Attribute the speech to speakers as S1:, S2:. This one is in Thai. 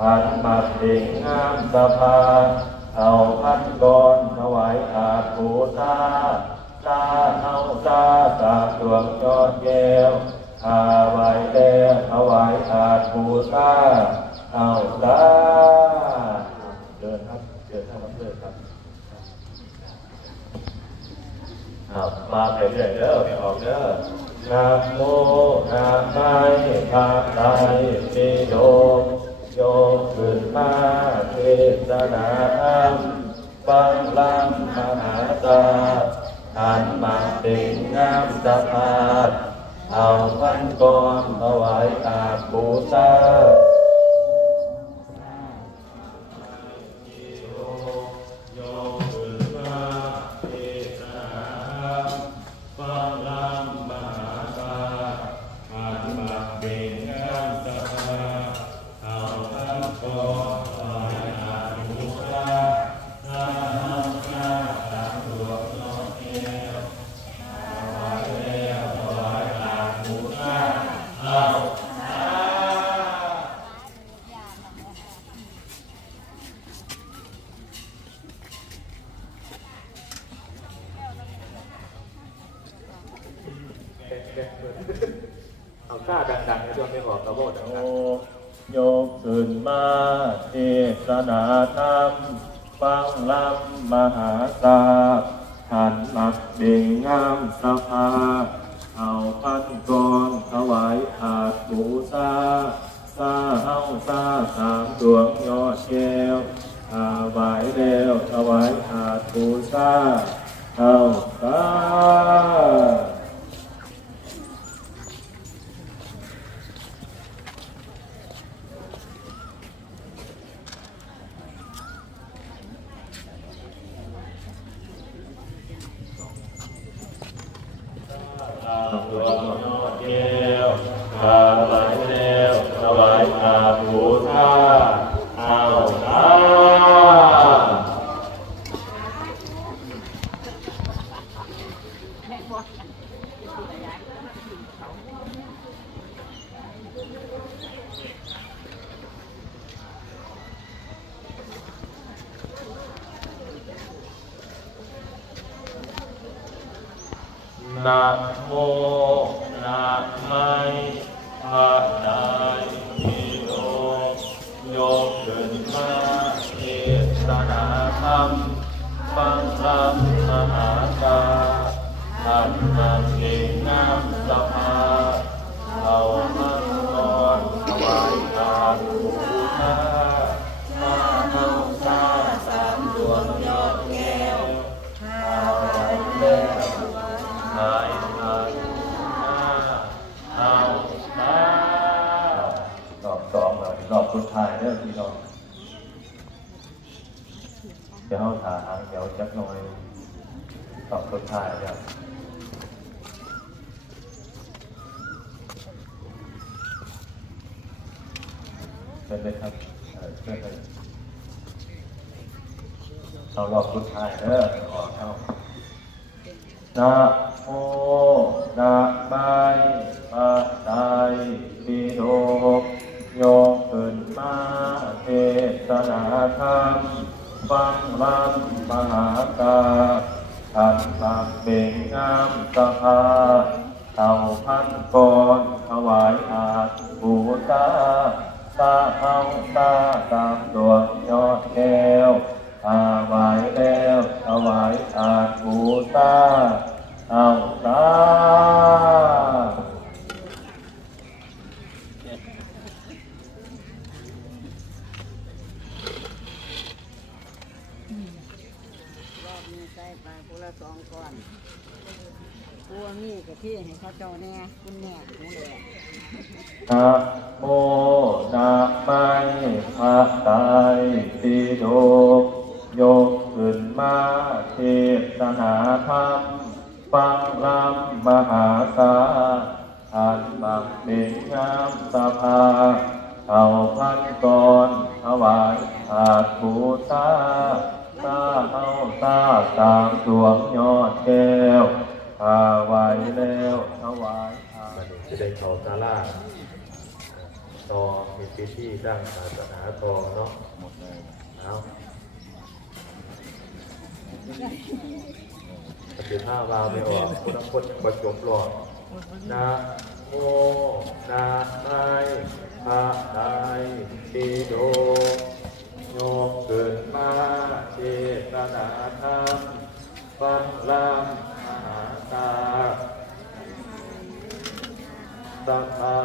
S1: หันมาติงงามสภาเอาพันกรถวายอาภูตาตาเอาตาตาดวงยอดแก้วอาไว้แด่ถวายอาภูตาเอาตาเดินครับเดินเข้ามาเดินครับครับมาเรื่อยๆเด้อไม่ออกเด้อ นะโมนะไม่พาไตรปิโยโยกขึ้นมาเทศนาธรรมบังลำมหาตาอันมาติงามสะพานเอาพันกรถวายอาบูชา เอา
S2: ข้าดังๆนะโยมไม่ออกกระโดดดัง
S1: โยกขึ้นมาเทศนาธรรมฟังลำมหาศาลหันมักเด่งงามสภา เอาพันกรถวายอาจบูชาซาเฮาซาสามดวงยอดแก้วอาไหวแล้วถวายอาจบูชาเอา สาหลวงพ่อแก้วข้าไหวแล้วถวายอาบูชาเอาสา นะโมนะไม่พระไตรปิฎกยกขึ้นมาเทศนาธรรมฟังธรรมมหาตาธรรมเก่งงามสภ เลยรอบสุดท้ายเด้อพี่น้องเดี๋ยวเอาถาหางเดี๋ยวจักหน่อยรอบสุดท้ายแล้วเชิญเลยครับเชิญเลยเอารอบสุดท้ายเด้อออเข้านะโม ฟังมหากาอันตักเบ่งงามสภาเต่าพันกรถวายอาจบูตาตาเฮาตาตามดวงยอดแก้ว ถวายแล้วถวายอาจบูชาเอาสา
S3: รอบนี้ใส่ปลาคุละสองก้อนกูมีกะที่ให้เขาเจ้าแน่คุณแม่หนูแหละ
S1: นะโมนะไม่พระไตรปิฎกยกขึ้นมาเทศนาธรรมฟังลำมหาสาอันบักเป็นงามสภาเอาพันกรถวายอาจบูชา ตาเฮาตาตามดวงยอดแก้วถวายแล้วถวายอา
S2: ๆจะได้เขาซาร่า
S1: ตอมีพิธีสร้างศาสนาตอเนาะ
S4: หมดเลย
S1: เอาปฏิภาณวาวไม่ออกคนทั้งคนยังประจบหลอดนะโมนะไมพระไตรปิฎกโยกเกิดมาเจตนาธรรม ฟังลามหาตาตา